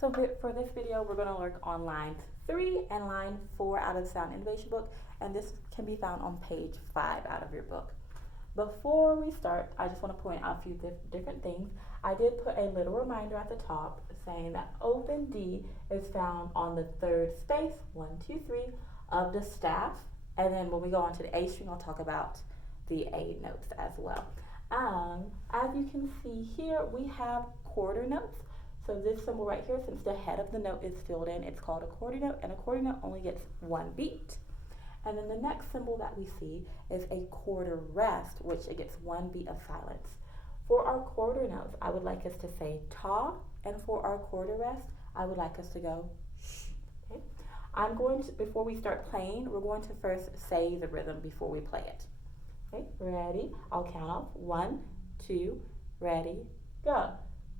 So for this video, we're going to work on line 3 and line 4 out of the Sound Innovation book, and this can be found on page 5 out of your book. Before we start, I just want to point out a few different things. I did put a little reminder at the top saying that open D is found on the third space, 1, 2, 3, of the staff, and then when we go on to the A string, I'll talk about the A notes as well. As you can see here, we have quarter notes. So this symbol right here, since the head of the note is filled in, it's called a quarter note, and a quarter note only gets one beat. And then the next symbol that we see is a quarter rest, which it gets one beat of silence. For our quarter notes, I would like us to say ta, and for our quarter rest, I would like us to go shh. Okay? I'm going to, before we start playing, we're going to first say the rhythm before we play it. Okay, ready? I'll count off. 1, 2, ready, go.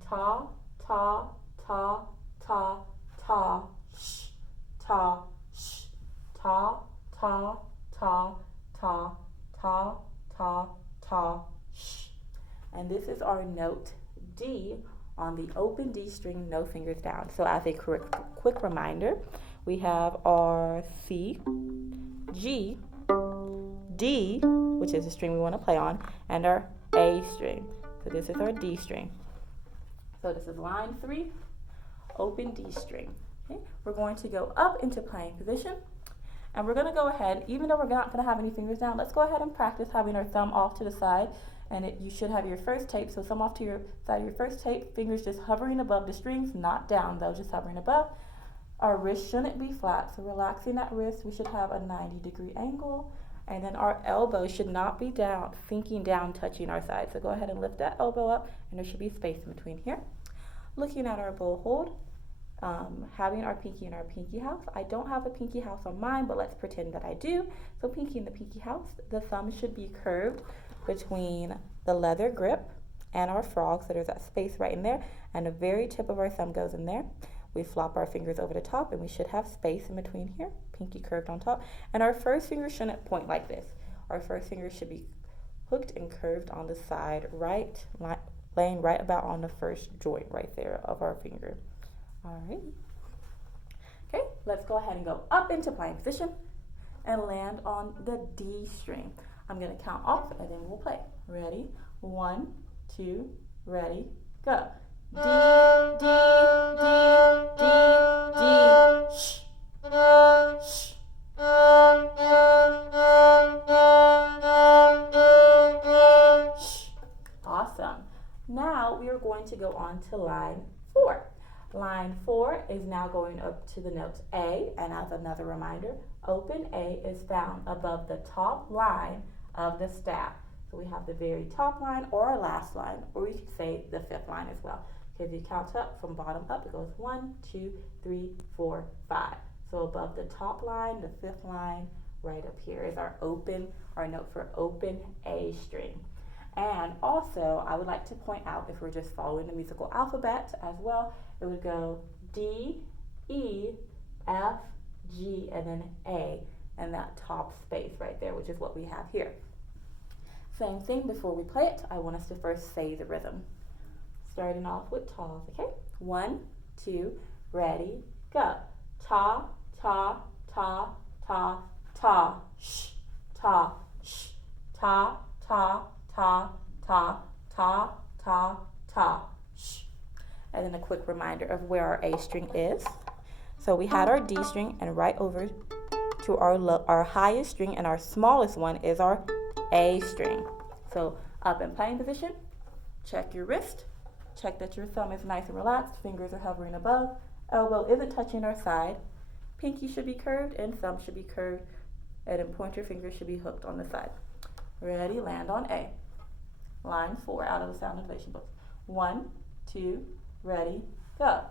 Ta, ta, ta, ta, ta, shh, ta, shh, ta, ta, ta, ta, ta, ta, ta, shh. And this is our note D on the open D string, no fingers down. So as a quick reminder, we have our C, G, D, which is the string we want to play on, and our A string. So this is our D string. So this is line 3, open D string. Okay? We're going to go up into playing position, and we're going to go ahead, even though we're not going to have any fingers down, let's go ahead and practice having our thumb off to the side, and you should have your first tape, so thumb off to your side of your first tape, fingers just hovering above the strings, not down though, just hovering above. Our wrist shouldn't be flat, so relaxing that wrist, we should have a 90-degree angle. And then our elbow should not be down, sinking down, touching our side. So go ahead and lift that elbow up, and there should be space in between here. Looking at our bow hold, having our pinky in our pinky house. I don't have a pinky house on mine, but let's pretend that I do. So pinky in the pinky house, the thumb should be curved between the leather grip and our frog, so there's that space right in there, and the very tip of our thumb goes in there. We flop our fingers over the top, and we should have space in between here, pinky curved on top. And our first finger shouldn't point like this. Our first finger should be hooked and curved on the side, laying right about on the first joint right there of our finger. All right. Okay, let's go ahead and go up into playing position and land on the D string. I'm going to count off, and then we'll play. Ready? 1, 2, ready, go. D, D, D, D, D, shh, shh. Shh. Awesome. Now we are going to go on to line 4. Line 4 is now going up to the note A, and as another reminder, open A is found above the top line of the staff. So we have the very top line or our last line, or we could say the 5th line as well. If you count up from bottom up, it goes 1, 2, 3, 4, 5. So above the top line, the 5th line, right up here is our note for open A string. And also, I would like to point out, if we're just following the musical alphabet as well, it would go D, E, F, G, and then A, and that top space right there, which is what we have here. Same thing, before we play it, I want us to first say the rhythm. Starting off with tas, okay? 1, 2, ready, go. Ta, ta, ta, ta, ta, shh, ta, shh, ta, ta, ta, ta, ta, ta, ta, shh. And then a quick reminder of where our A string is. So we had our D string, and right over to our highest string, and our smallest one is our A string. So up in playing position, check your wrist. Check that your thumb is nice and relaxed, fingers are hovering above, elbow isn't touching our side, pinky should be curved and thumb should be curved, and then pointer finger should be hooked on the side. Ready, land on A. Line 4 out of the Sound Innovation book. 1, 2, ready, go.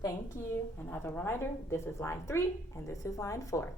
Thank you. And as a reminder, this is line 3 and this is line 4.